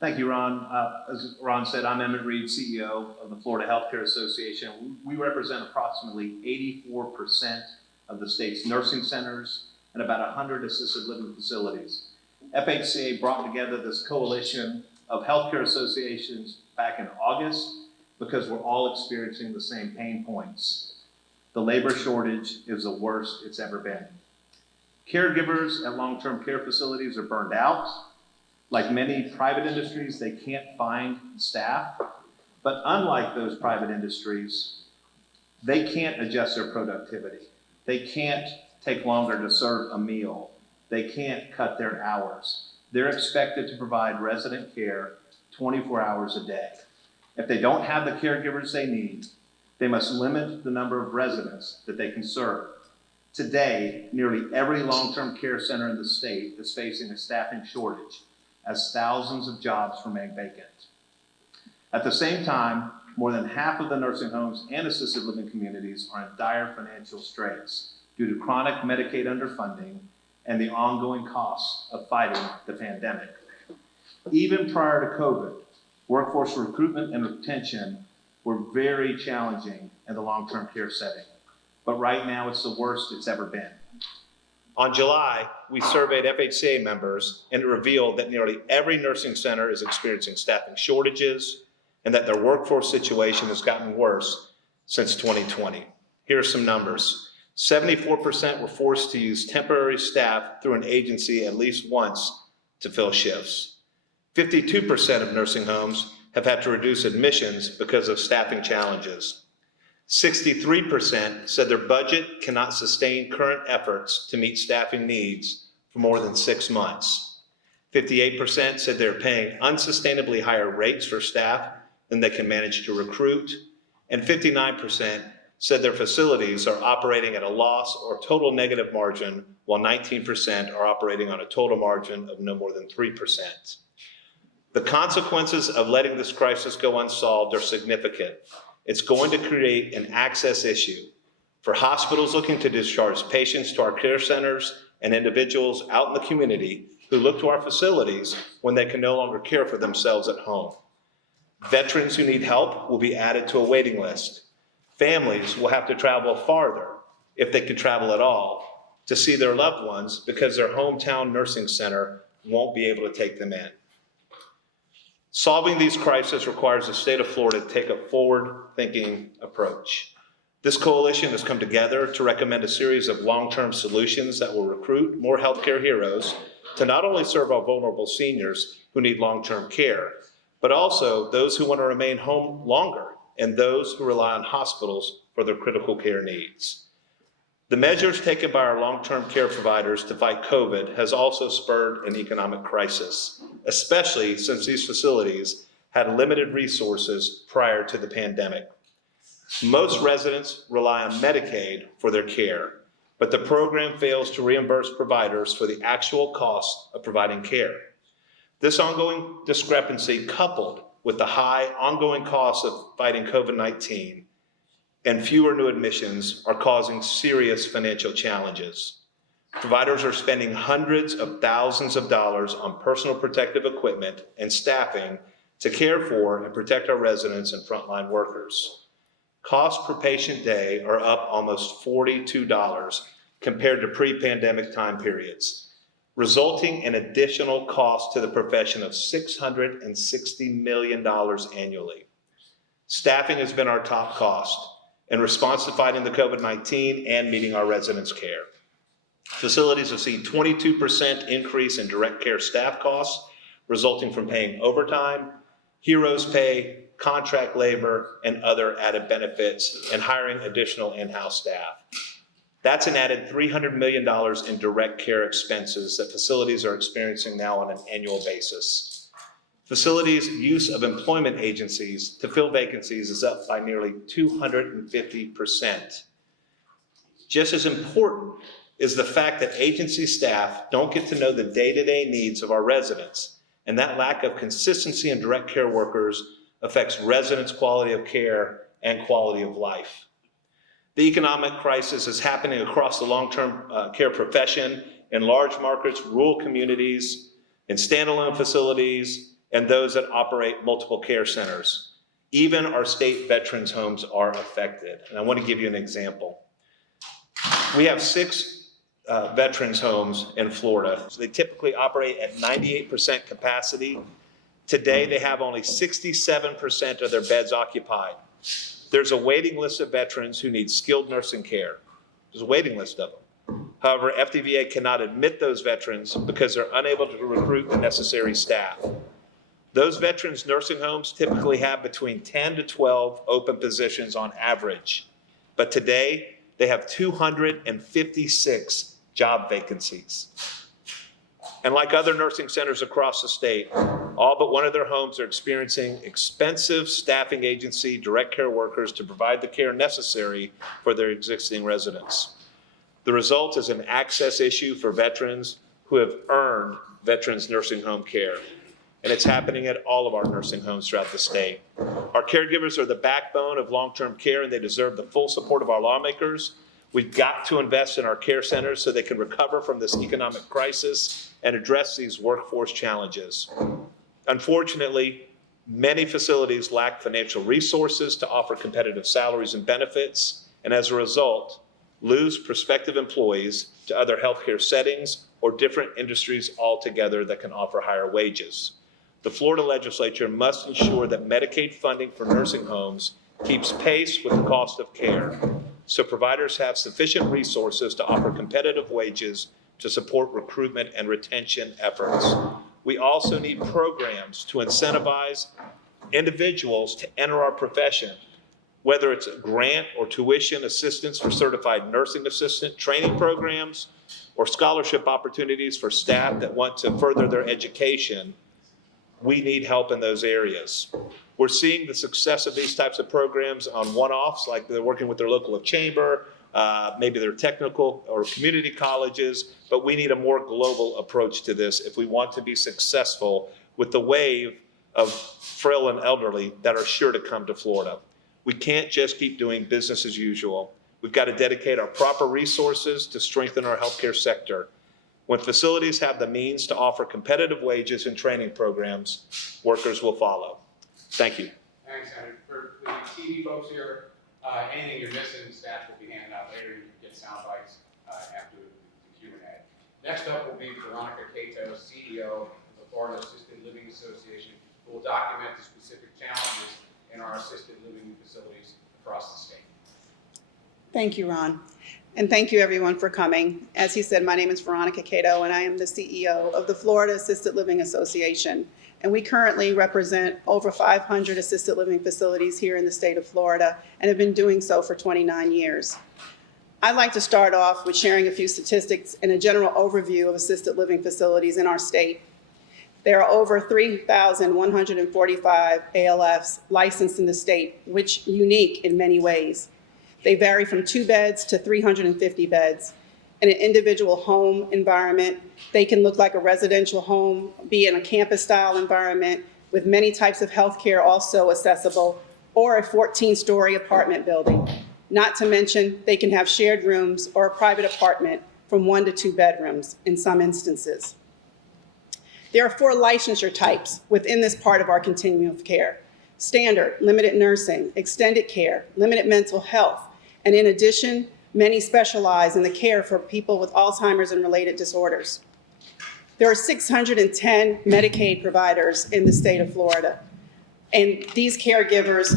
Thank you, Ron. As Ron said, I'm Reid, CEO of the Florida Healthcare Association. We represent approximately 84% of the state's nursing centers and about 100 assisted living facilities. FHCA brought together this coalition of healthcare associations back in August because we're all experiencing the same pain points. The labor shortage is the worst it's ever been. Caregivers at long-term care facilities are burned out. Like many private industries, they can't find staff. But unlike those private industries, they can't adjust their productivity. They can't take longer to serve a meal. They can't cut their hours. They're expected to provide resident care 24 hours a day. If they don't have the caregivers they need, they must limit the number of residents that they can serve. Today, nearly every long-term care center in the state is facing a staffing shortage as thousands of jobs remain vacant. At the same time, more than half of the nursing homes and assisted living communities are in dire financial straits due to chronic Medicaid underfunding and the ongoing costs of fighting the pandemic. Even prior to COVID, workforce recruitment and retention were very challenging in the long-term care setting. But right now, it's the worst it's ever been. On July, we surveyed FHCA members, and it revealed that nearly every nursing center is experiencing staffing shortages and that their workforce situation has gotten worse since 2020. Here are some numbers. 74% were forced to use temporary staff through an agency at least once to fill shifts. 52% of nursing homes have had to reduce admissions because of staffing challenges. 63% said their budget cannot sustain current efforts to meet staffing needs for more than 6 months. 58% said they're paying unsustainably higher rates for staff than they can manage to recruit. And 59% said their facilities are operating at a loss or total negative margin, while 19% are operating on a total margin of no more than 3%. The consequences of letting this crisis go unsolved are significant. It's going to create an access issue for hospitals looking to discharge patients to our care centers and individuals out in the community who look to our facilities when they can no longer care for themselves at home. Veterans who need help will be added to a waiting list. Families will have to travel farther, if they can travel at all, to see their loved ones because their hometown nursing center won't be able to take them in. Solving these crises requires the state of Florida to take a forward-thinking approach. This coalition has come together to recommend a series of long-term solutions that will recruit more healthcare heroes to not only serve our vulnerable seniors who need long-term care, but also those who want to remain home longer and those who rely on hospitals for their critical care needs. The measures taken by our long-term care providers to fight COVID has also spurred an economic crisis, especially since these facilities had limited resources prior to the pandemic. Most residents rely on Medicaid for their care, but the program fails to reimburse providers for the actual cost of providing care. This ongoing discrepancy, coupled with the high ongoing costs of fighting COVID-19 and fewer new admissions, are causing serious financial challenges. Providers are spending hundreds of thousands of dollars on personal protective equipment and staffing to care for and protect our residents and frontline workers. Costs per patient day are up almost $42 compared to pre-pandemic time periods, resulting in additional costs to the profession of $660 million annually. Staffing has been our top cost in response to fighting the COVID-19 and meeting our residents' care. Facilities have seen 22% increase in direct care staff costs, resulting from paying overtime, heroes pay, contract labor, and other added benefits, and hiring additional in-house staff. That's an added $300 million in direct care expenses that facilities are experiencing now on an annual basis. Facilities' use of employment agencies to fill vacancies is up by nearly 250%. Just as important is the fact that agency staff don't get to know the day-to-day needs of our residents, and that lack of consistency in direct care workers affects residents' quality of care and quality of life. The economic crisis is happening across the long-term care profession in large markets, rural communities, in standalone facilities, and those that operate multiple care centers. Even our state veterans' homes are affected. And I want to give you an example. We have 6 veterans' homes in Florida. So they typically operate at 98% capacity. Today, they have only 67% of their beds occupied. There's a waiting list of veterans who need skilled nursing care. There's a waiting list of them. However, FDVA cannot admit those veterans because they're unable to recruit the necessary staff. Those veterans' nursing homes typically have between 10 to 12 open positions on average. But today, they have 256 job vacancies. And like other nursing centers across the state, all but one of their homes are experiencing expensive staffing agency direct care workers to provide the care necessary for their existing residents. The result is an access issue for veterans who have earned veterans nursing home care. And it's happening at all of our nursing homes throughout the state. Our caregivers are the backbone of long-term care, and they deserve the full support of our lawmakers. We've got to invest in our care centers so they can recover from this economic crisis and address these workforce challenges. Unfortunately, many facilities lack financial resources to offer competitive salaries and benefits, and as a result, lose prospective employees to other healthcare settings or different industries altogether that can offer higher wages. The Florida Legislature must ensure that Medicaid funding for nursing homes keeps pace with the cost of care, so providers have sufficient resources to offer competitive wages to support recruitment and retention efforts. We also need programs to incentivize individuals to enter our profession, whether it's a grant or tuition assistance for certified nursing assistant training programs or scholarship opportunities for staff that want to further their education. We need help in those areas. We're seeing the success of these types of programs on one-offs, like they're working with their local chamber, maybe their technical or community colleges, but we need a more global approach to this if we want to be successful with the wave of frail and elderly that are sure to come to Florida. We can't just keep doing business as usual. We've got to dedicate our proper resources to strengthen our healthcare sector. When facilities have the means to offer competitive wages and training programs, workers will follow. Thank you. Thanks, Senator. For the TV folks here, anything you're missing, staff will be handed out later. You can get sound bites after the Q&A. Next up will be Veronicacato, CEO of the Florida Assisted Living Association, who will document the specific challenges in our assisted living facilities across the state. Thank you, Ron. And thank you, everyone, for coming. As he said, my name is Veronicacato, and I am the CEO of the Florida Assisted Living Association. And we currently represent over 500 assisted living facilities here in the state of Florida and have been doing so for 29 years. I'd like to start off with sharing a few statistics and a general overview of assisted living facilities in our state. There are over 3,145 ALFs licensed in the state, which are unique in many ways. They vary from 2 beds to 350 beds. In an individual home environment, they can look like a residential home, be in a campus-style environment with many types of healthcare also accessible, or a 14-story apartment building. Not to mention, they can have shared rooms or a private apartment from 1 to 2 bedrooms in some instances. There are 4 licensure types within this part of our continuum of care: standard, limited nursing, extended care, limited mental health, and in addition, many specialize in the care for people with Alzheimer's and related disorders. There are 610 Medicaid providers in the state of Florida, and these caregivers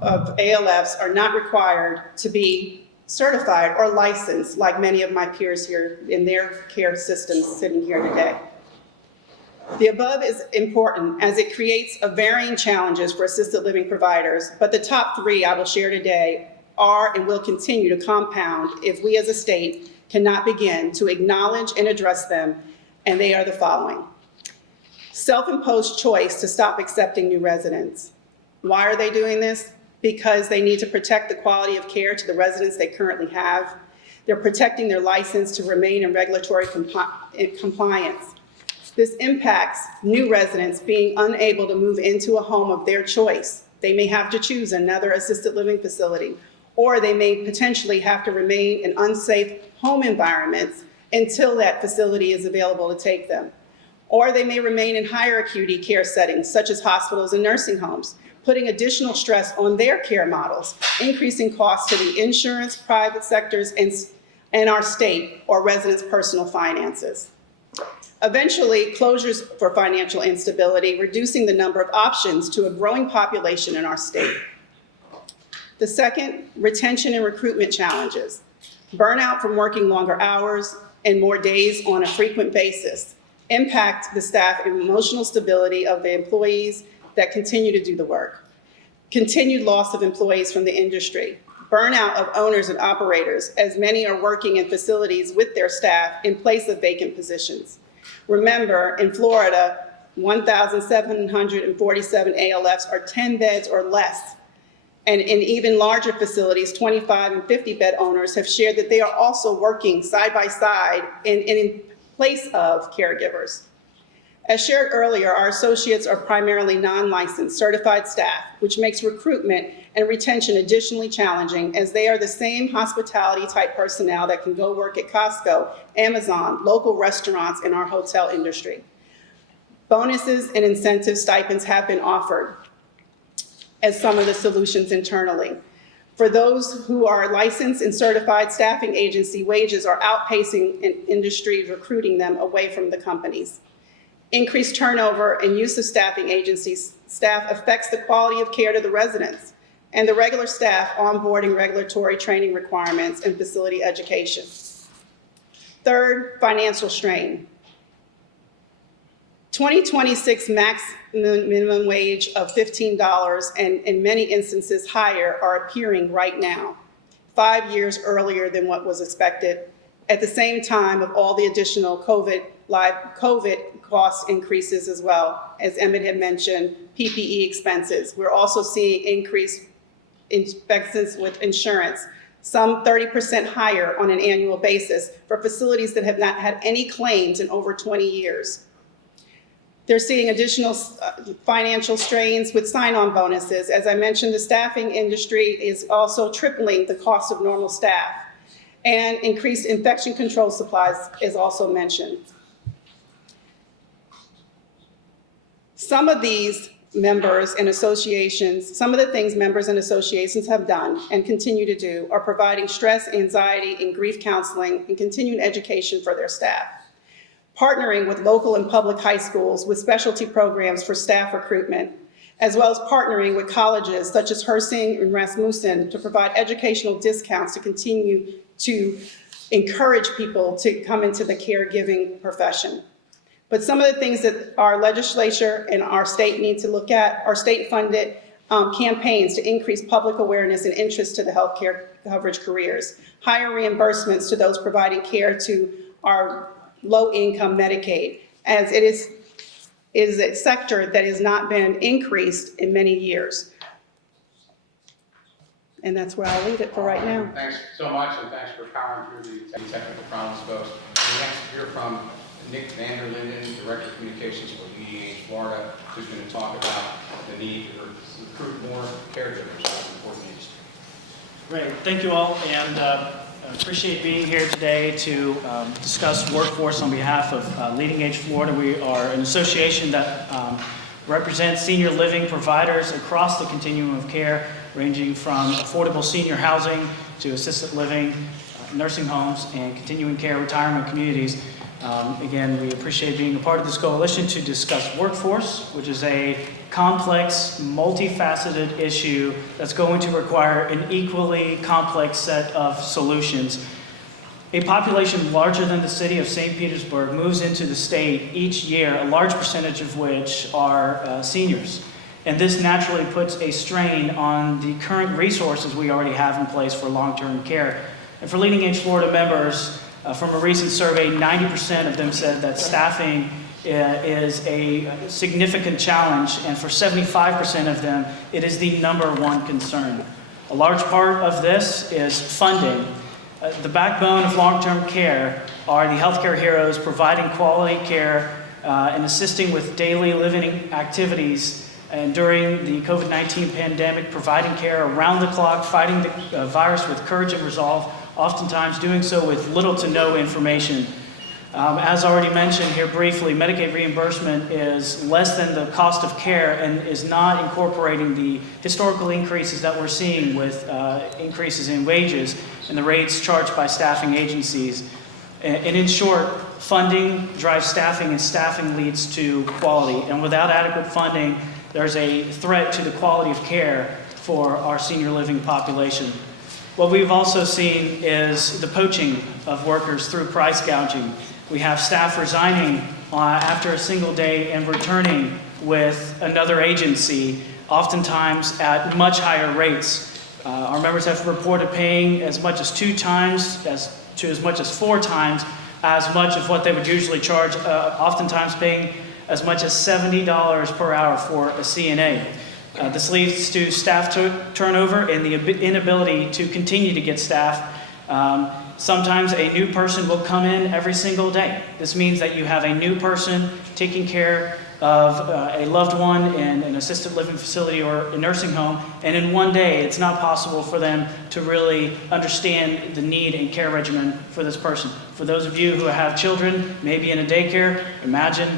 of ALFs are not required to be certified or licensed like many of my peers here in their care systems sitting here today. The above is important as it creates varying challenges for assisted living providers, but the top 3 I will share today are and will continue to compound if we as a state cannot begin to acknowledge and address them, and they are the following. Self-imposed choice to stop accepting new residents. Why are they doing this? Because they need to protect the quality of care to the residents they currently have. They're protecting their license to remain in regulatory compliance. This impacts new residents being unable to move into a home of their choice. They may have to choose another assisted living facility, or they may potentially have to remain in unsafe home environments until that facility is available to take them. Or they may remain in higher acuity care settings, such as hospitals and nursing homes, putting additional stress on their care models, increasing costs to the insurance, private sectors, and our state or residents' personal finances. Eventually, closures for financial instability, reducing the number of options to a growing population in our state. The second, retention and recruitment challenges. Burnout from working longer hours and more days on a frequent basis impact the staff and emotional stability of the employees that continue to do the work. Continued loss of employees from the industry. Burnout of owners and operators, as many are working in facilities with their staff in place of vacant positions. Remember, in Florida, 1,747 ALFs are 10 beds or less. And in even larger facilities, 25 and 50 bed owners have shared that they are also working side by side in place of caregivers. As shared earlier, our associates are primarily non-licensed certified staff, which makes recruitment and retention additionally challenging, as they are the same hospitality type personnel that can go work at Costco, Amazon, local restaurants, and our hotel industry. Bonuses and incentive stipends have been offered as some of the solutions internally. For those who are licensed and certified staffing agency, wages are outpacing industry, recruiting them away from the companies. Increased turnover and use of staffing agencies staff affects the quality of care to the residents and the regular staff onboarding regulatory training requirements and facility education. Third, financial strain. 2026 max minimum wage of $15 and in many instances higher are appearing right now, 5 years earlier than what was expected, at the same time of all the additional COVID cost increases as well. As Emmett had mentioned, PPE expenses. We're also seeing increased expenses with insurance, some 30% higher on an annual basis for facilities that have not had any claims in over 20 years. They're seeing additional financial strains with sign-on bonuses. As I mentioned, the staffing industry is also tripling the cost of normal staff, and increased infection control supplies is also mentioned. Some of these members and associations, some of the things members and associations have done and continue to do are providing stress, anxiety, and grief counseling and continuing education for their staff. Partnering with local and public high schools with specialty programs for staff recruitment, as well as partnering with colleges such as Hersing and Rasmussen to provide educational discounts to continue to encourage people to come into the caregiving profession. But some of the things that our legislature and our state need to look at are state-funded campaigns to increase public awareness and interest to the healthcare coverage careers, higher reimbursements to those providing care to our low-income Medicaid, as it is a sector that has not been increased in many years. And that's where I'll leave it for right now. Thanks so much, and thanks for powering through the technical problems, folks. We next hear from Nick Vanderlinden, Director of Communications for Leading Age Florida, who's going to talk about the need to recruit more caregivers in this important industry. Great, thank you all, and appreciate being here today to discuss workforce on behalf of Leading Age Florida. We are an association that represents senior living providers across the continuum of care, ranging from affordable senior housing to assisted living, nursing homes, and continuing care retirement communities. Again, we appreciate being a part of this coalition to discuss workforce, which is a complex, multifaceted issue that's going to require an equally complex set of solutions. A population larger than the city of St. Petersburg moves into the state each year, a large percentage of which are seniors. And this naturally puts a strain on the current resources we already have in place for long-term care. And for Leading Age Florida members, from a recent survey, 90% of them said that staffing is a significant challenge, and for 75% of them, it is the #1 concern. A large part of this is funding. The backbone of long-term care are the healthcare heroes providing quality care and assisting with daily living activities, and during the COVID-19 pandemic, providing care around the clock, fighting the virus with courage and resolve, oftentimes doing so with little to no information. As already mentioned here briefly, Medicaid reimbursement is less than the cost of care and is not incorporating the historical increases that we're seeing with increases in wages and the rates charged by staffing agencies. And in short, funding drives staffing, and staffing leads to quality. And without adequate funding, there's a threat to the quality of care for our senior living population. What we've also seen is the poaching of workers through price gouging. We have staff resigning after a single day and returning with another agency, oftentimes at much higher rates. Our members have reported paying as much as 2 times to as much as 4 times as much of what they would usually charge, oftentimes paying as much as $70 per hour for a CNA. This leads to staff turnover and the inability to continue to get staff. Sometimes a new person will come in every single day. This means that you have a new person taking care of a loved one in an assisted living facility or a nursing home, and in one day it's not possible for them to really understand the need and care regimen for this person. For those of you who have children, maybe in a daycare, imagine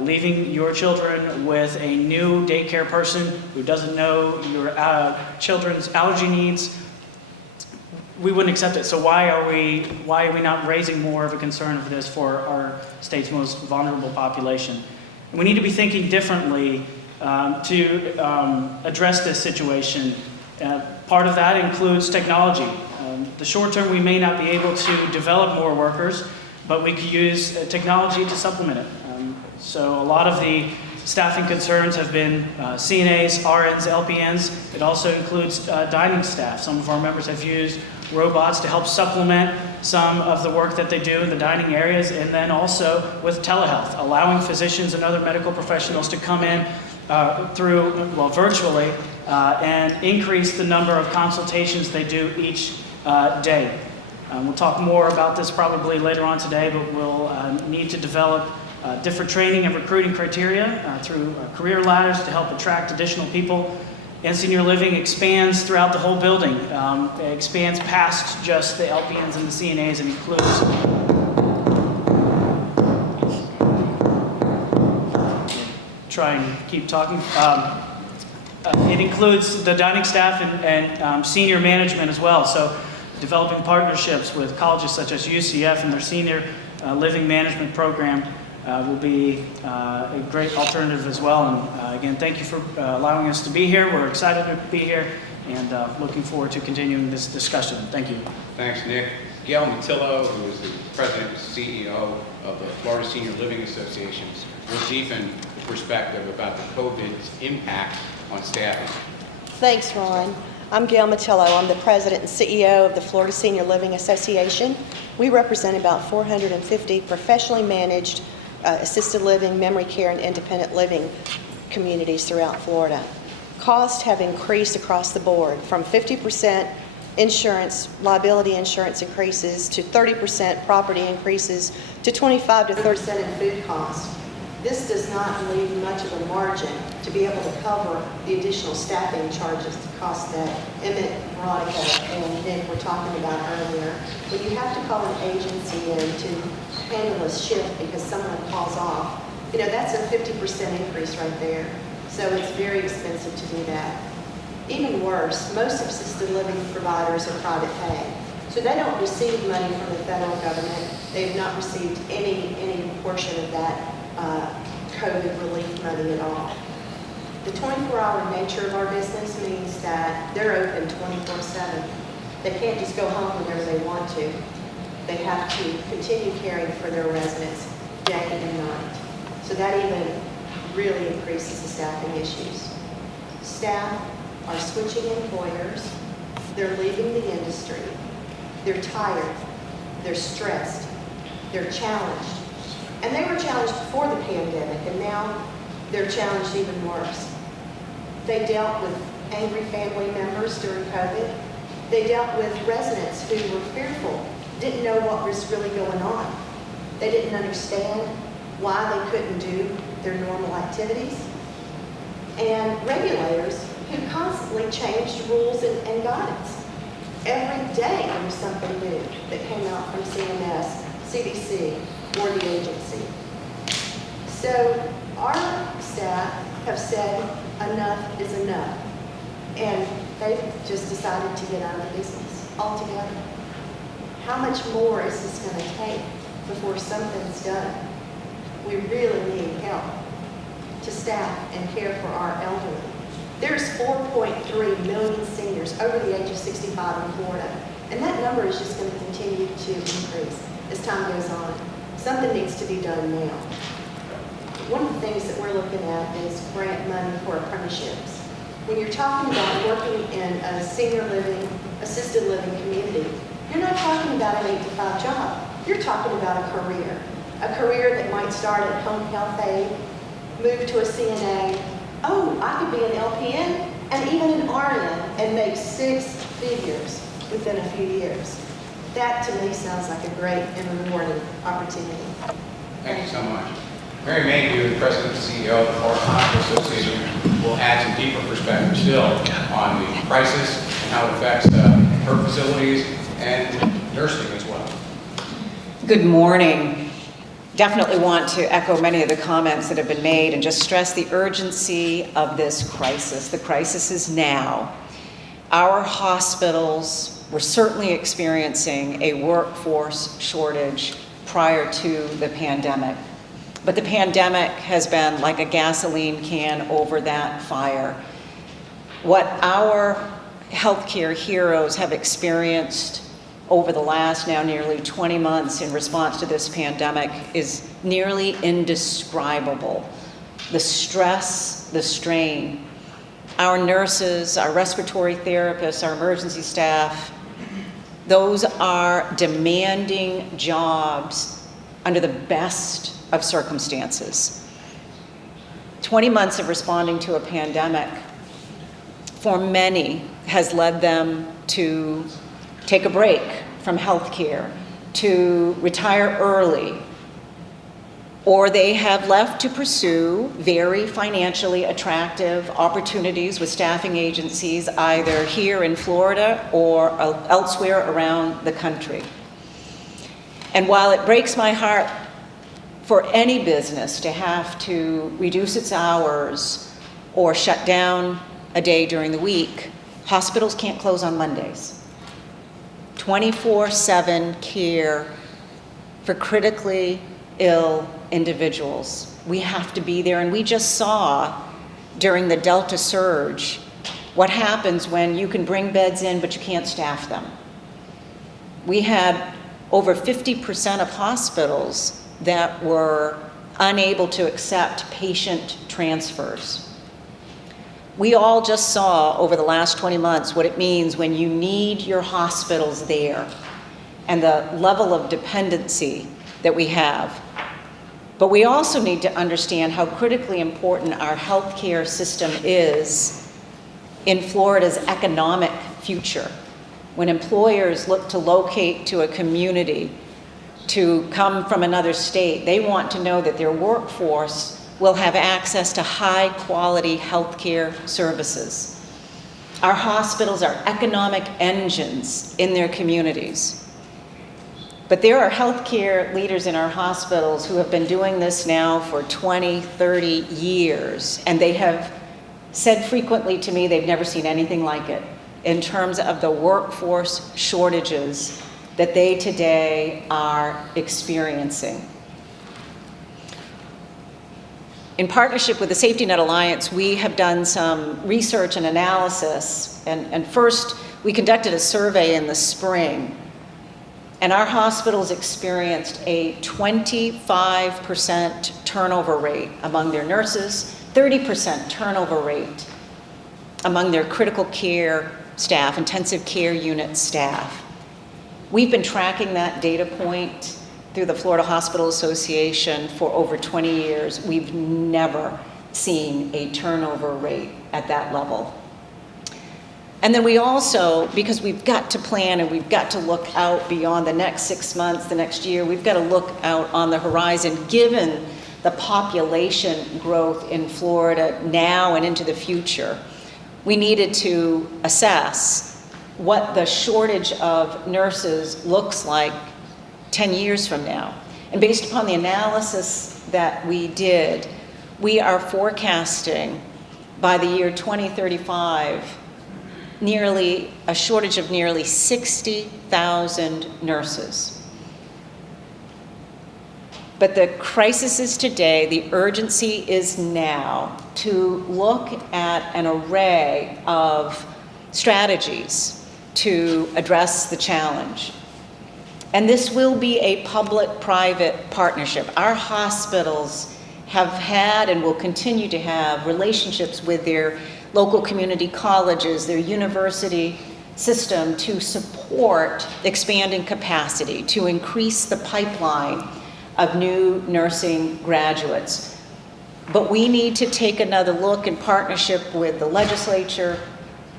leaving your children with a new daycare person who doesn't know your children's allergy needs. We wouldn't accept it. So why are we not raising more of a concern of this for our state's most vulnerable population? And we need to be thinking differently to address this situation. Part of that includes technology. The short term, we may not be able to develop more workers, but we could use technology to supplement it. So a lot of the staffing concerns have been CNAs, RNs, LPNs. It also includes dining staff. Some of our members have used robots to help supplement some of the work that they do in the dining areas, and then also with telehealth, allowing physicians and other medical professionals to come in virtually and increase the number of consultations they do each day. We'll talk more about this probably later on today, but we'll need to develop different training and recruiting criteria through career ladders to help attract additional people. And senior living expands throughout the whole building. It expands past just the LPNs and the CNAs and includes try and keep talking. It includes the dining staff and senior management as well. So developing partnerships with colleges such as UCF and their senior living management program will be a great alternative as well. And again, thank you for allowing us to be here. We're excited to be here and looking forward to continuing this discussion. Thank you. Thanks, Nick. Gail Matillo, who is the president and CEO of the Florida Senior Living Associations, will deepen the perspective about the COVID's impact on staffing. Thanks, Ron. I'm Gail Matillo. I'm the president and CEO of the Florida Senior Living Association. We represent about 450 professionally managed assisted living, memory care, and independent living communities throughout Florida. Costs have increased across the board from 50% insurance, liability insurance increases to 30% property increases to 25 to 30% in food costs. This does not leave much of a margin to be able to cover the additional staffing charges, the costs that Emmett, Veronica, and Nick were talking about earlier. But you have to call an agency in to handle a shift because someone calls off. You know, that's a 50% increase right there. So it's very expensive to do that. Even worse, most assisted living providers are private pay. So they don't receive money from the federal government. They've not received any portion of that COVID relief money at all. The 24-hour nature of our business means that they're open 24/7. They can't just go home whenever they want to. They have to continue caring for their residents day and night. So that even really increases the staffing issues. Staff are switching employers. They're leaving the industry. They're tired. They're stressed. They're challenged. And they were challenged before the pandemic, and now they're challenged even worse. They dealt with angry family members during COVID. They dealt with residents who were fearful, didn't know what was really going on. They didn't understand why they couldn't do their normal activities. And regulators who constantly changed rules and guidance. Every day there was something new that came out from CMS, CDC, or the agency. So our staff have said enough is enough, and they've just decided to get out of the business altogether. How much more is this going to take before something's done? We really need help to staff and care for our elderly. There's 4.3 million seniors over the age of 65 in Florida, and that number is just going to continue to increase as time goes on. Something needs to be done now. One of the things that we're looking at is grant money for apprenticeships. When you're talking about working in a senior living, assisted living community, you're not talking about an 8-to-5 job. You're talking about a career that might start at home health aide, move to a CNA. Oh, I could be an LPN and even an RN and make 6 figures within a few years. That to me sounds like a great and rewarding opportunity. Thank you so much. Mary Mayhew, the President and CEO of the Florida Hospital Association, will add some deeper perspective still on the crisis and how it affects her facilities and nursing as well. Good morning. Definitely want to echo many of the comments that have been made and just stress the urgency of this crisis. The crisis is now. Our hospitals were certainly experiencing a workforce shortage prior to the pandemic. But the pandemic has been like a gasoline can over that fire. What our healthcare heroes have experienced over the last now nearly 20 months in response to this pandemic is nearly indescribable. The stress, the strain. Our nurses, our respiratory therapists, our emergency staff, those are demanding jobs under the best of circumstances. 20 months of responding to a pandemic for many has led them to take a break from healthcare, to retire early, or they have left to pursue very financially attractive opportunities with staffing agencies either here in Florida or elsewhere around the country. And while it breaks my heart for any business to have to reduce its hours or shut down a day during the week, hospitals can't close on Mondays. 24/7 care for critically ill individuals. We have to be there, and we just saw during the Delta surge what happens when you can bring beds in but you can't staff them. We had over 50% of hospitals that were unable to accept patient transfers. We all just saw over the last 20 months what it means when you need your hospitals there and the level of dependency that we have. But we also need to understand how critically important our healthcare system is in Florida's economic future. When employers look to locate to a community, to come from another state, they want to know that their workforce will have access to high-quality healthcare services. Our hospitals are economic engines in their communities. But there are healthcare leaders in our hospitals who have been doing this now for 20, 30 years, and they have said frequently to me they've never seen anything like it in terms of the workforce shortages that they today are experiencing. In partnership with the Safety Net Alliance, we have done some research and analysis, and first we conducted a survey in the spring, and our hospitals experienced a 25% turnover rate among their nurses, 30% turnover rate among their critical care staff, intensive care unit staff. We've been tracking that data point through the Florida Hospital Association for over 20 years. We've never seen a turnover rate at that level. And then we also, because we've got to plan and we've got to look out beyond the next 6 months, the next year, we've got to look out on the horizon, given the population growth in Florida now and into the future. We needed to assess what the shortage of nurses looks like 10 years from now. And based upon the analysis that we did, we are forecasting by the year 2035 a shortage of nearly 60,000 nurses. But the crisis is today, the urgency is now to look at an array of strategies to address the challenge. And this will be a public-private partnership. Our hospitals have had and will continue to have relationships with their local community colleges, their university system to support expanding capacity, to increase the pipeline of new nursing graduates. But we need to take another look in partnership with the legislature,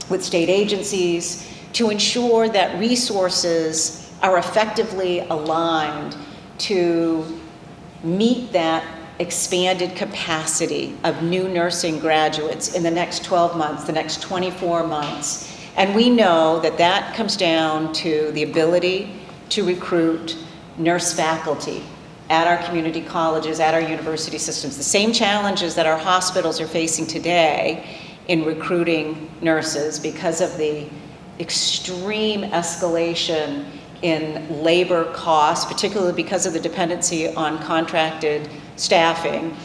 with state agencies, to ensure that resources are effectively aligned to meet that expanded capacity of new nursing graduates in the next 12 months, the next 24 months. And we know that that comes down to the ability to recruit nurse faculty at our community colleges, at our university systems. The same challenges that our hospitals are facing today in recruiting nurses because of the extreme escalation in labor costs, particularly because of the dependency on contracted staffing.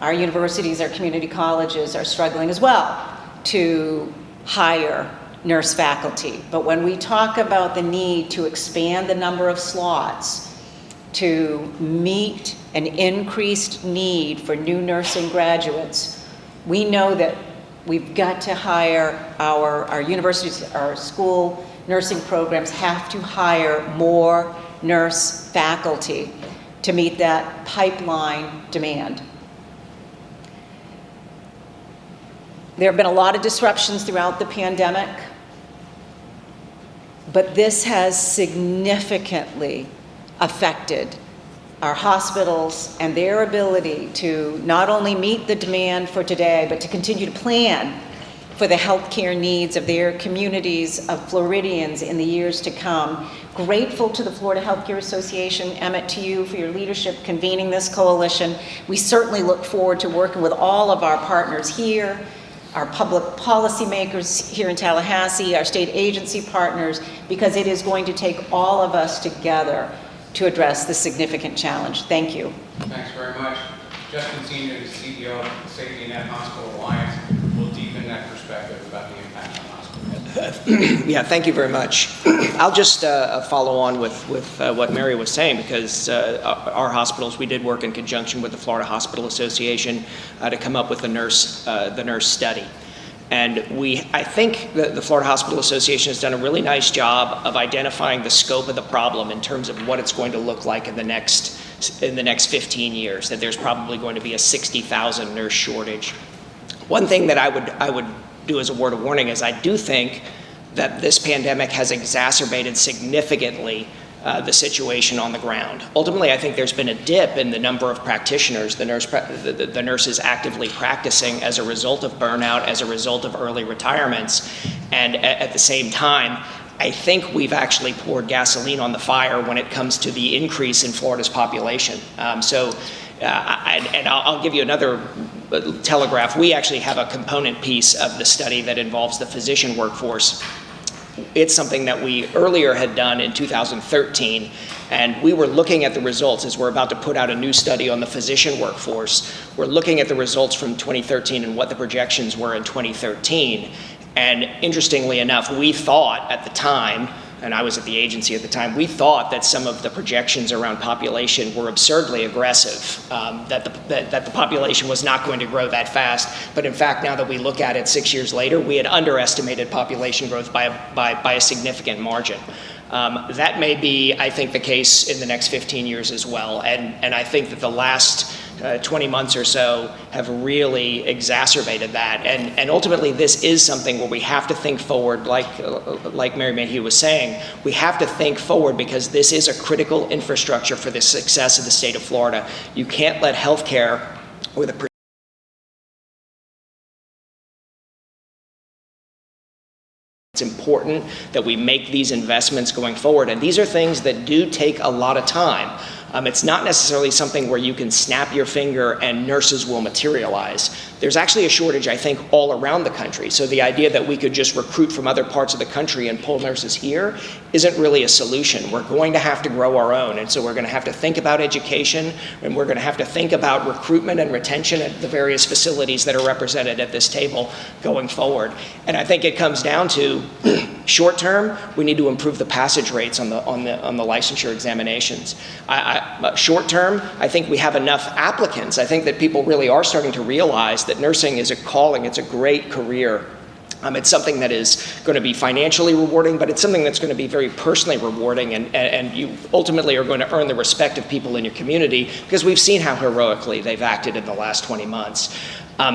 Our universities, our community colleges are struggling as well to hire nurse faculty. But when we talk about the need to expand the number of slots to meet an increased need for new nursing graduates, we know that we've got to hire our universities, our school nursing programs have to hire more nurse faculty to meet that pipeline demand. There have been a lot of disruptions throughout the pandemic, but this has significantly affected our hospitals and their ability to not only meet the demand for today, but to continue to plan for the healthcare needs of their communities of Floridians in the years to come. Grateful to the Florida Healthcare Association, Emmett, to you for your leadership convening this coalition. We certainly look forward to working with all of our partners here, our public policy makers here in Tallahassee, our state agency partners, because it is going to take all of us together to address this significant challenge. Thank you. Thanks very much. Justin Senior, the CEO of the Safety Net Hospital Alliance, will deepen that perspective about the impact on hospitals. Yeah, thank you very much. I'll just follow on with what Mary was saying, because our hospitals, we did work in conjunction with the Florida Hospital Association to come up with the nurse study. And I think the Florida Hospital Association has done a really nice job of identifying the scope of the problem in terms of what it's going to look like in the next 15 years, that there's probably going to be a 60,000 nurse shortage. One thing that I would do as a word of warning is I do think that this pandemic has exacerbated significantly the situation on the ground. Ultimately, I think there's been a dip in the number of practitioners, the nurses actively practicing as a result of burnout, as a result of early retirements. And at the same time, I think we've actually poured gasoline on the fire when it comes to the increase in Florida's population. I'll give you another telegraph. We actually have a component piece of the study that involves the physician workforce. It's something that we earlier had done in 2013, and we were looking at the results as we're about to put out a new study on the physician workforce. We're looking at the results from 2013 and what the projections were in 2013. And interestingly enough, we thought at the time, and I was at the agency at the time, we thought that some of the projections around population were absurdly aggressive, that the population was not going to grow that fast. But in fact, now that we look at it 6 years later, we had underestimated population growth by a significant margin. That may be, I think, the case in the next 15 years as well. And I think that the last 20 months or so have really exacerbated that. And ultimately, this is something where we have to think forward, like Mary Mayhew was saying. We have to think forward because this is a critical infrastructure for the success of the state of Florida. You can't let healthcare or the It's important that we make these investments going forward. And these are things that do take a lot of time. It's not necessarily something where you can snap your finger and nurses will materialize. There's actually a shortage, I think, all around the country. So the idea that we could just recruit from other parts of the country and pull nurses here isn't really a solution. We're going to have to grow our own, and so we're going to have to think about education, and we're going to have to think about recruitment and retention at the various facilities that are represented at this table going forward. And I think it comes down to short term, we need to improve the passage rates on the licensure examinations. Short term, I think we have enough applicants. I think that people really are starting to realize that nursing is a calling, it's a great career. It's something that is going to be financially rewarding, but it's something that's going to be very personally rewarding, and you ultimately are going to earn the respect of people in your community, because we've seen how heroically they've acted in the last 20 months.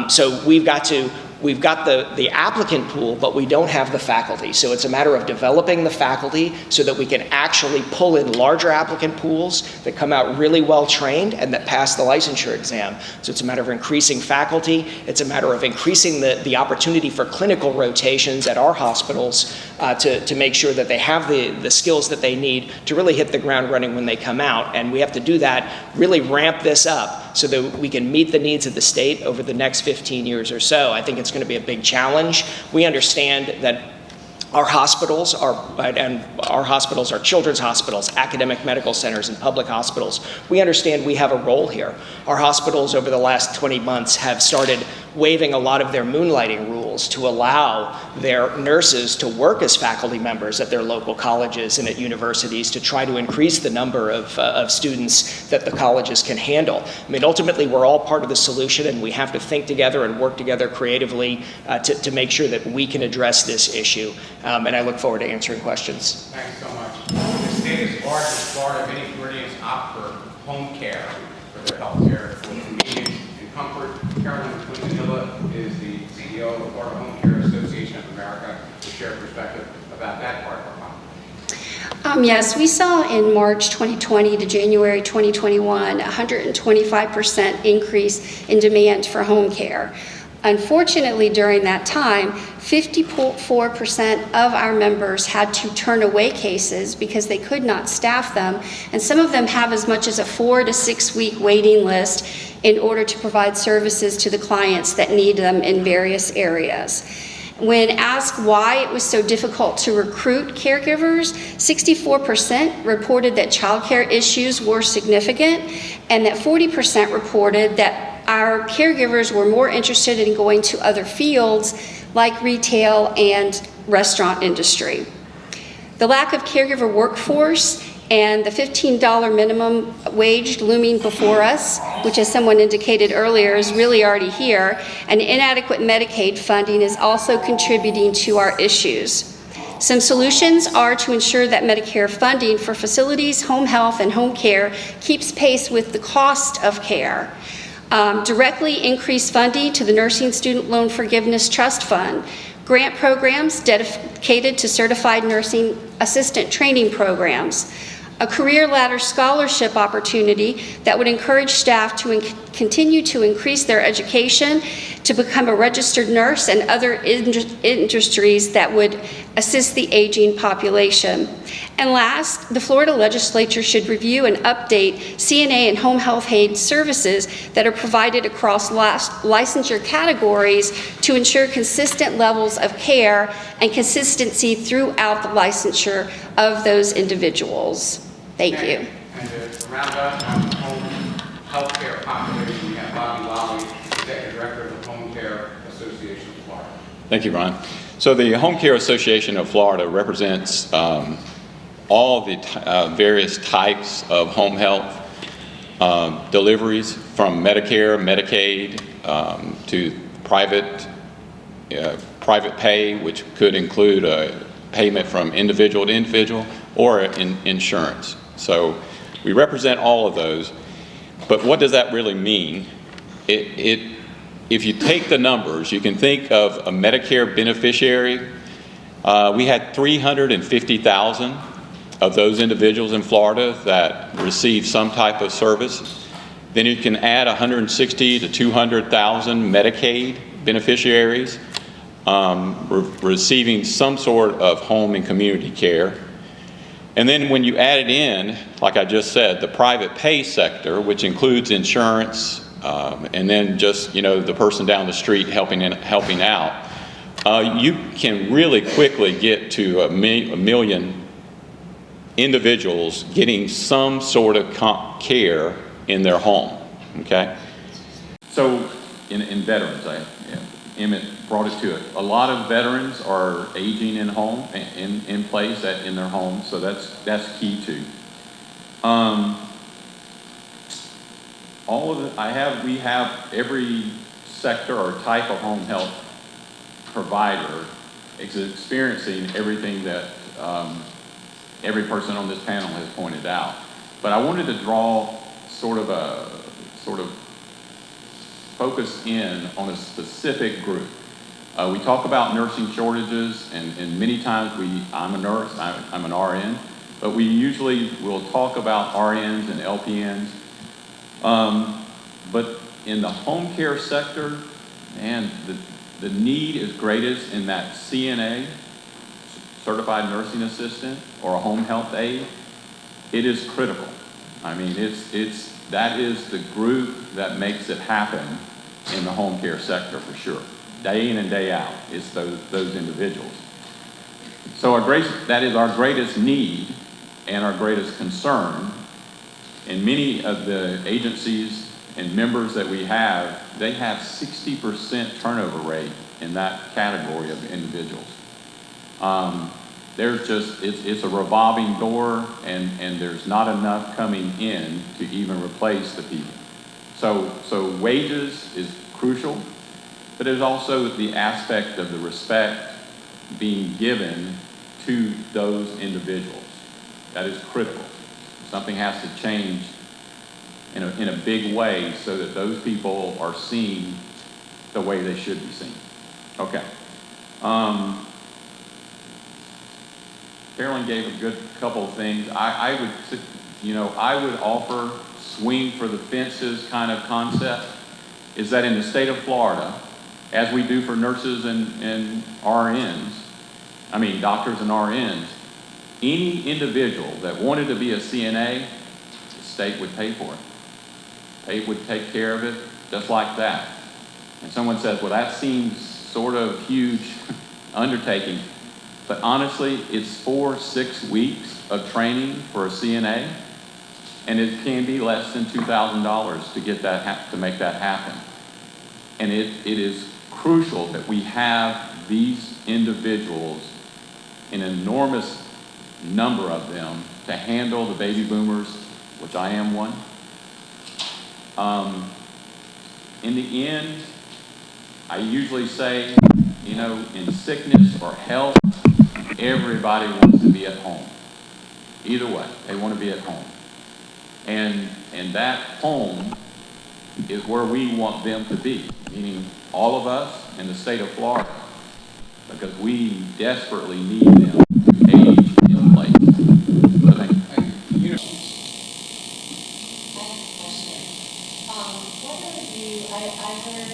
So we've got the applicant pool, but we don't have the faculty. So it's a matter of developing the faculty so that we can actually pull in larger applicant pools that come out really well trained and that pass the licensure exam. So it's a matter of increasing faculty. It's a matter of increasing the opportunity for clinical rotations at our hospitals to make sure that they have the skills that they need to really hit the ground running when they come out. And we have to do that, really ramp this up so that we can meet the needs of the state over the next 15 years or so. I think it's going to be a big challenge. We understand that our hospitals are children's hospitals, academic medical centers, and public hospitals. We understand we have a role here. Our hospitals over the last 20 months have started waiving a lot of their moonlighting rules to allow their nurses to work as faculty members at their local colleges and at universities to try to increase the number of students that the colleges can handle. I mean, ultimately, we're all part of the solution, and we have to think together and work together creatively to make sure that we can address this issue. And I look forward to answering questions. Thanks so much. The state is large in Florida. Many Floridians opt for home care for their health care for convenience and comfort. Carolyn Quintanilla is the CEO of the Florida Home Care Association of America to share a perspective about that part of our conference. Yes, we saw in March 2020 to January 2021 a 125% increase in demand for home care. Unfortunately, during that time, 54% of our members had to turn away cases because they could not staff them, and some of them have as much as a 4 to 6 week waiting list in order to provide services to the clients that need them in various areas. When asked why it was so difficult to recruit caregivers, 64% reported that childcare issues were significant, and that 40% reported that our caregivers were more interested in going to other fields like retail and restaurant industry. The lack of caregiver workforce and the $15 minimum wage looming before us, which as someone indicated earlier is really already here, and inadequate Medicaid funding is also contributing to our issues. Some solutions are to ensure that Medicare funding for facilities, home health, and home care keeps pace with the cost of care. Directly increase funding to the Nursing Student Loan Forgiveness Trust Fund, grant programs dedicated to certified nursing assistant training programs, a career ladder scholarship opportunity that would encourage staff to continue to increase their education to become a registered nurse, and other industries that would assist the aging population. And last, the Florida Legislature should review and update CNA and home health aid services that are provided across licensure categories to ensure consistent levels of care and consistency throughout the licensure of those individuals. Thank you. And to round up on the home health care population, we have Bobby Lally, Executive Director of the Home Care Association of Florida. Thank you, Ron. So the Home Care Association of Florida represents all the various types of home health deliveries, from Medicare, Medicaid, to private pay, which could include a payment from individual to individual, or insurance. So we represent all of those. But what does that really mean? If you take the numbers, you can think of a Medicare beneficiary. We had 350,000 of those individuals in Florida that receive some type of service. Then you can add 160 to 200,000 Medicaid beneficiaries receiving some sort of home and community care. And then when you add it in, like I just said, the private pay sector, which includes insurance, and then just, the person down the street helping out, you can really quickly get to a million individuals getting some sort of care in their home, okay? So in veterans, Emmett brought it to it. A lot of veterans are aging in place in their homes, so that's key too. We have every sector or type of home health provider is experiencing everything that every person on this panel has pointed out. But I wanted to draw sort of focus in on a specific group. We talk about nursing shortages, and many times I'm a nurse, I'm an RN, but we usually will talk about RNs and LPNs. But in the home care sector, man, the need is greatest in that CNA, certified nursing assistant, or a home health aide. It is critical. I mean, that is the group that makes it happen in the home care sector for sure. Day in and day out, it's those individuals. So that is our greatest need and our greatest concern. And many of the agencies and members that we have, they have 60% turnover rate in that category of individuals. It's a revolving door, and there's not enough coming in to even replace the people. So wages is crucial, but there's also the aspect of the respect being given to those individuals. That is critical. Something has to change in a big way so that those people are seen the way they should be seen. Okay. Carolyn gave a good couple of things. I would offer swing for the fences kind of concept, is that in the state of Florida, as we do for nurses and doctors and RNs, any individual that wanted to be a CNA, the state would pay for it. They would take care of it just like that. And someone says, well, that seems sort of huge undertaking. But honestly, it's 4-6 weeks of training for a CNA, and it can be less than $2,000 to get that to make that happen. And it is crucial that we have these individuals, an enormous number of them, to handle the baby boomers, which I am one. In the end, I usually say, in sickness or health, everybody wants to be at home. Either way, they want to be at home. And that home is where we want them to be, meaning all of us in the state of Florida, because we desperately need them to age in place. So thank you. I heard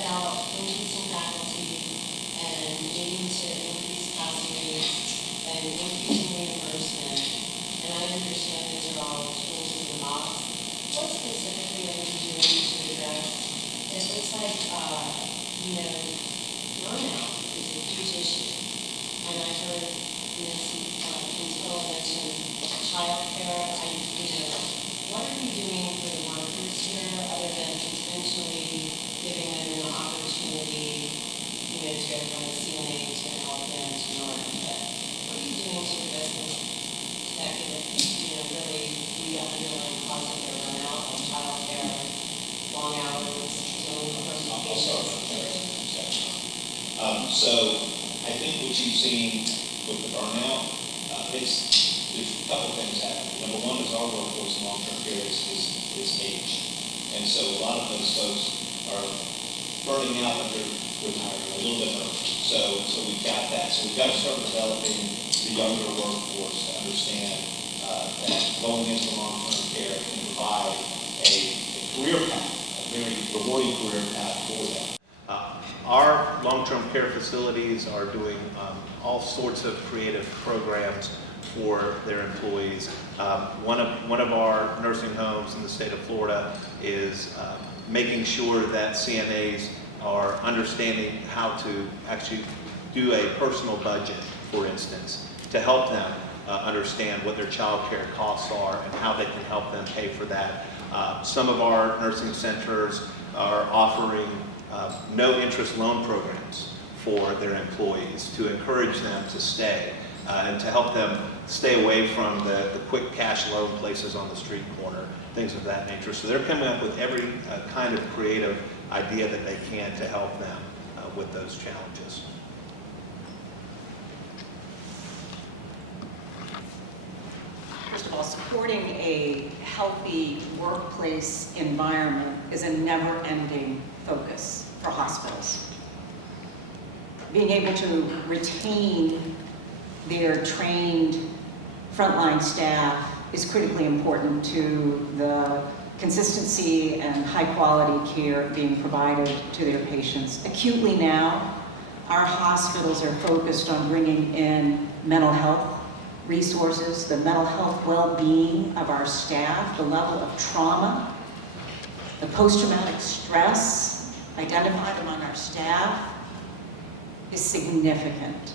about increasing faculty and needing to increase passing rates and increasing reimbursement, and I understand these are all tools in the box. What specifically are you doing to address? It looks like, burnout is a huge issue, and I heard Ms. Kinsella mention child care. What are you doing for the workers here other than intentionally giving them an opportunity, to go from a CNA to an LPN to an RN? What are you doing to address this that could, really be the underlying cause of their burnout, like child care, long hours, dealing with personal patients? So I think what you've seen with the burnout, there's a couple things happening. Number one is our workforce in long-term care is age. And so a lot of those folks are burning out when they're retiring a little bit early. So we've got that. So we've got to start developing the younger workforce to understand that going into long-term care can provide a career path, a very rewarding career path for them. Our long-term care facilities are doing all sorts of creative programs for their employees. One of our nursing homes in the state of Florida is making sure that CNAs are understanding how to actually do a personal budget, for instance, to help them understand what their child care costs are and how they can help them pay for that. Some of our nursing centers are offering no interest loan programs for their employees to encourage them to stay and to help them stay away from the quick cash loan places on the street corner, things of that nature. So they're coming up with every kind of creative idea that they can to help them with those challenges. First of all, supporting a healthy workplace environment is a never-ending focus for hospitals. Being able to retain their trained frontline staff is critically important to the consistency and high-quality care being provided to their patients. Acutely now, our hospitals are focused on bringing in mental health resources, the mental health well-being of our staff, the level of trauma, the post-traumatic stress identified among our staff is significant.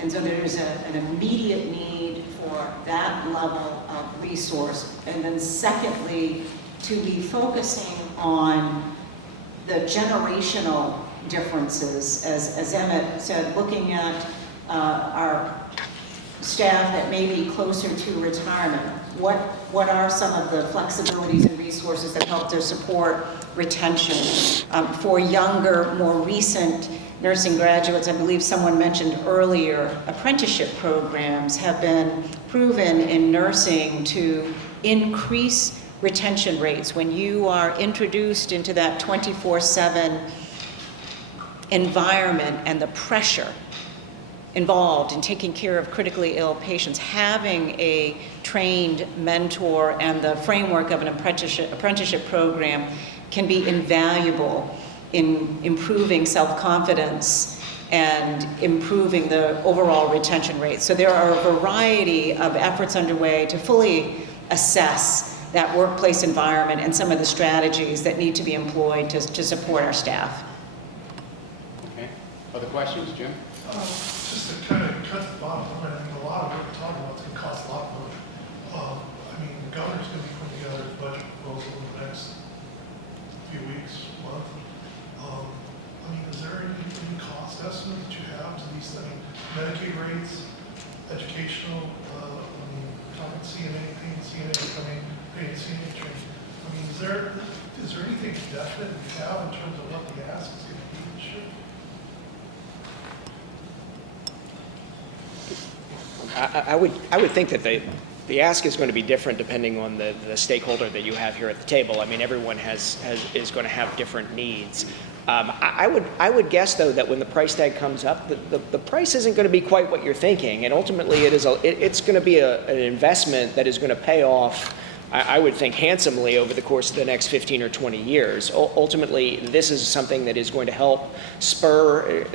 And so there is an immediate need for that level of resource. And then secondly, to be focusing on the generational differences, as Emmett said, looking at our staff that may be closer to retirement. What are some of the flexibilities and resources that help to support retention? For younger, more recent nursing graduates, I believe someone mentioned earlier, apprenticeship programs have been proven in nursing to increase retention rates. When you are introduced into that 24/7 environment and the pressure involved in taking care of critically ill patients, having a trained mentor and the framework of an apprenticeship program can be invaluable in improving self-confidence and improving the overall retention rate. So there are a variety of efforts underway to fully assess that workplace environment and some of the strategies that need to be employed to support our staff. Okay. Other questions, Jim? Just to kind of cut the bottom line, I mean, a lot of what we're talking about is going to cost a lot of money. I mean, the governor's going to be putting together his budget proposal in the next few weeks, month. I mean, is there any cost estimate that you have to these things? Medicaid rates, educational, I mean, talking CNA, paying CNA, paying CNA training. I mean, is there anything definite we have in terms of what the ask is going to be this year? I would think that the ask is going to be different depending on the stakeholder that you have here at the table. I mean, everyone is going to have different needs. I would guess, though, that when the price tag comes up, the price isn't going to be quite what you're thinking, and ultimately it's going to be an investment that is going to pay off, I would think, handsomely over the course of the next 15 or 20 years. Ultimately, this is something that is going to help spur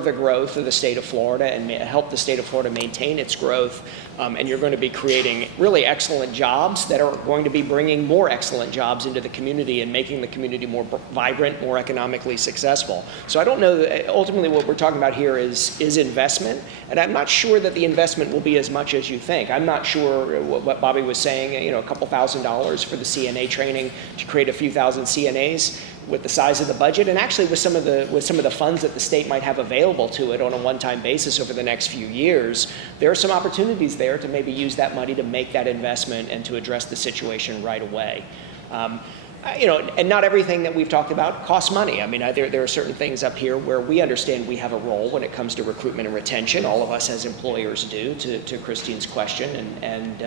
the growth of the state of Florida and help the state of Florida maintain its growth. And you're going to be creating really excellent jobs that are going to be bringing more excellent jobs into the community and making the community more vibrant, more economically successful. So I don't know that ultimately what we're talking about here is investment, and I'm not sure that the investment will be as much as you think. I'm not sure what Bobby was saying, a couple $1,000s for the CNA training to create a few thousand CNAs with the size of the budget, and actually with some of the funds that the state might have available to it on a one-time basis over the next few years, there are some opportunities there to maybe use that money to make that investment and to address the situation right away. And not everything that we've talked about costs money. I mean, there are certain things up here where we understand we have a role when it comes to recruitment and retention. All of us as employers do, to Christine's question, and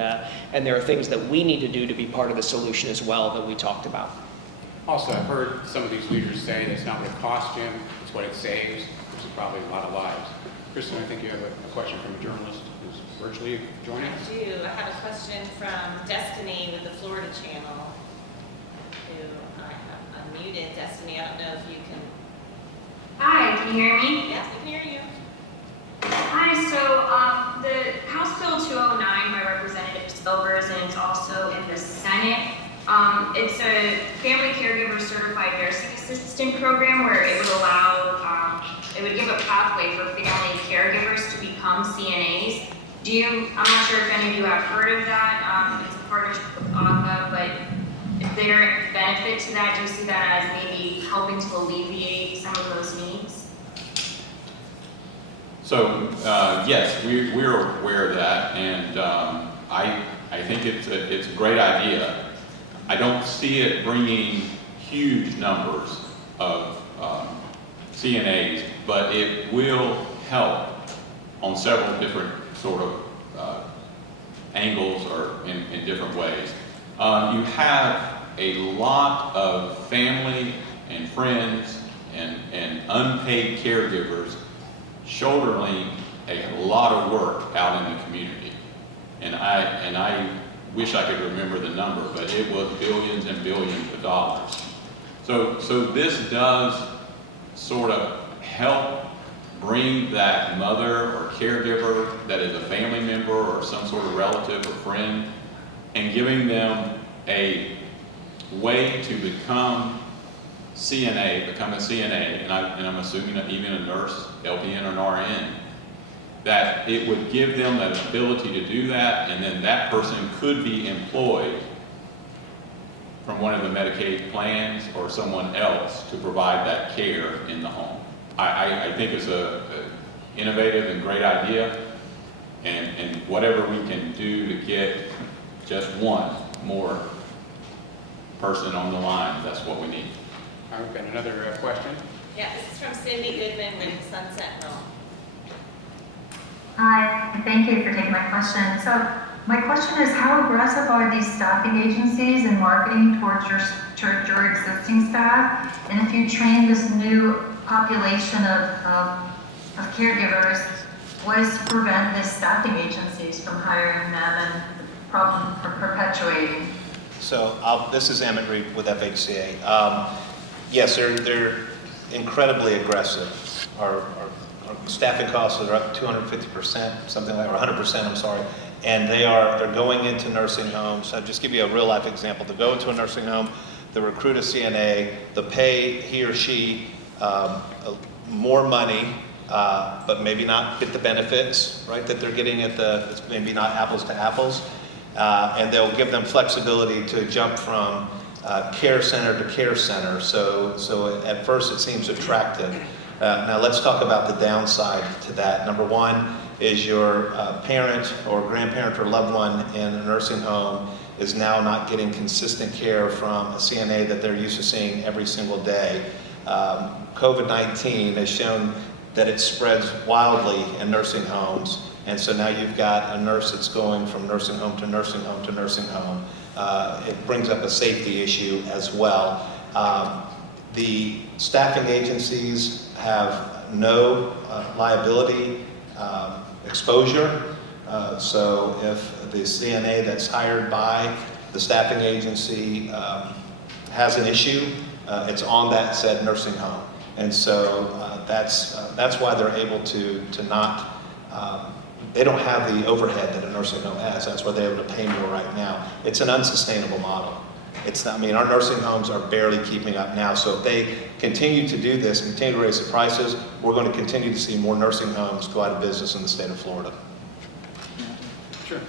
there are things that we need to do to be part of the solution as well that we talked about. Also, I've heard some of these leaders say that it's not what it costs, Jim, it's what it saves, which is probably a lot of lives. Kristen, I think you have a question from a journalist who's virtually joining us. I do. I have a question from Destiny with the Florida Channel, who I have unmuted. Destiny, I don't know if you can... Hi, can you hear me? Yes, we can hear you. Hi, so the House 209 by Representative Silvers, and it's also in the Senate. It's a family caregiver certified nursing assistant program where it would allow, it would give a pathway for family caregivers to become CNAs. I'm not sure if any of you have heard of that. It's a partnership with ACA, but is there a benefit to that? Do you see that as maybe helping to alleviate some of those needs? So, yes, we're aware of that, and I think it's a great idea. I don't see it bringing huge numbers of CNAs, but it will help on several different sort of angles or in different ways. You have a lot of family and friends and unpaid caregivers shouldering a lot of work out in the community. And I wish I could remember the number, but it was billions and billions of dollars. So this does sort of help bring that mother or caregiver that is a family member or some sort of relative or friend, and giving them a way to become a CNA, and I'm assuming that even a nurse, LPN or an RN, that it would give them that ability to do that, and then that person could be employed from one of the Medicaid plans or someone else to provide that care in the home. I think it's a innovative and great idea, and whatever we can do to get just one more person on the line, that's what we need. All right, got another question? Yeah, this is from Cindy Goodman with Sun Sentinel. Hi, thank you for taking my question. So my question is, how aggressive are these staffing agencies in marketing towards your existing staff? And if you train this new population of caregivers, what is to prevent these staffing agencies from hiring them and the problem from perpetuating? So this is Reid with FHCA. Yes, they're incredibly aggressive. Our staffing costs are up 250%, something like, or 100%, I'm sorry. And they're going into nursing homes. I'll just give you a real life example. To go into a nursing home, they recruit a CNA, they'll pay he or she more money, but maybe not get the benefits, right, that they're getting it's maybe not apples to apples. And they'll give them flexibility to jump from care center to care center. So at first it seems attractive. Now let's talk about the downside to that. Number one is your parent or grandparent or loved one in a nursing home is now not getting consistent care from a CNA that they're used to seeing every single day. COVID-19 has shown that it spreads wildly in nursing homes. And so now you've got a nurse that's going from nursing home to nursing home to nursing home. It brings up a safety issue as well. The staffing agencies have no liability exposure. So if the CNA that's hired by the staffing agency has an issue, it's on that said nursing home. And so that's why they're able to not, they don't have the overhead that a nursing home has. That's why they're able to pay more right now. It's an unsustainable model. Our nursing homes are barely keeping up now. So if they continue to do this, continue to raise the prices, we're going to continue to see more nursing homes go out of business in the state of Florida. Sure.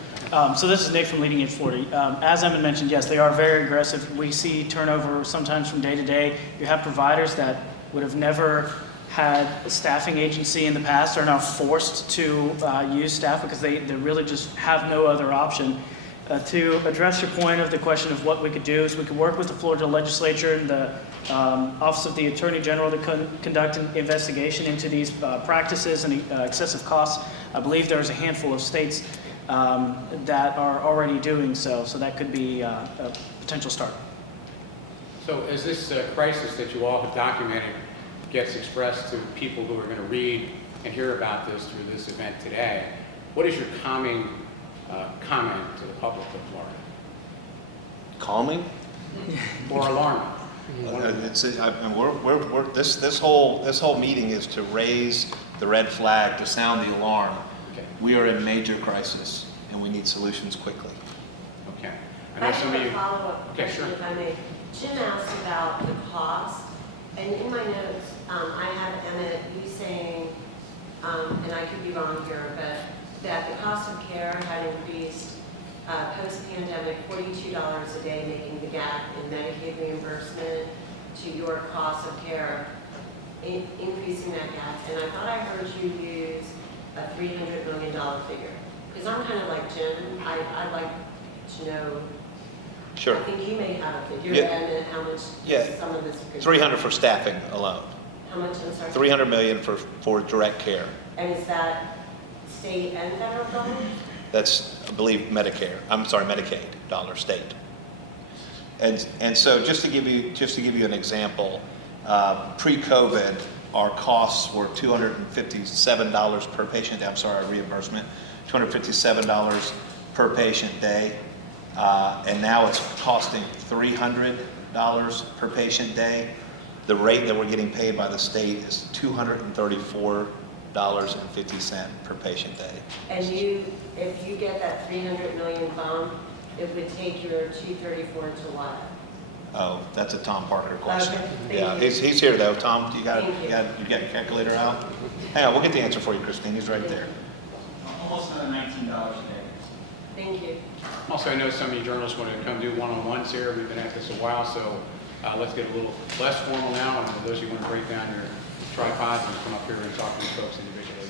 So this is Nick from Leading Edge Florida. As Emmett mentioned, yes, they are very aggressive. We see turnover sometimes from day to day. You have providers that would have never had a staffing agency in the past are now forced to use staff because they really just have no other option. To address your point of the question of what we could do is we could work with the Florida Legislature and the Office of the Attorney General to conduct an investigation into these practices and excessive costs. I believe there's a handful of states that are already doing so that could be a potential start. So as this crisis that you all have documented gets expressed to people who are going to read and hear about this through this event today, what is your calming comment to the public of Florida? Calming? Or alarming? This whole meeting is to raise the red flag, to sound the alarm. Okay. We are in major crisis, and we need solutions quickly. Okay. I I know have some of a you. follow-up Okay, question, sure. if I may. Jim asked about the cost, and in my notes, I have Emmett, you saying, and I could be wrong here, but that the cost of care had increased post-pandemic $42 a day, making the gap in Medicaid reimbursement to your cost of care, increasing that gap. And I thought I heard you use a $300 million figure. Because I'm kind of like Jim, I'd like to know. Sure. I think you may have a figure, Yeah. and how much Yeah. some of this. 300 for staffing alone. How much, I'm sorry? 300 million for direct care. And is that state and federal dollars? That's, I believe, Medicaid, dollar state. And so just to give you an example, pre-COVID, our costs were $257 per patient day. I'm sorry, our reimbursement, $257 per patient day. And now it's costing $300 per patient day. The rate that we're getting paid by the state is $234.50 per patient day. And if you get that 300 million bump, it would take your 234 to what? Oh, that's a Tom Parker question. Okay, thank Yeah, you. he's here though. Tom, you got Thank you. your calculator out? Hang on, we'll get the answer for you, Christine. He's right there. Almost another $19 a day. Thank you. Also, I know some of you journalists want to come do one-on-ones here. We've been at this a while, so let's get a little less formal now. And for those of you who want to break down your tripods and come up here and talk to these folks individually.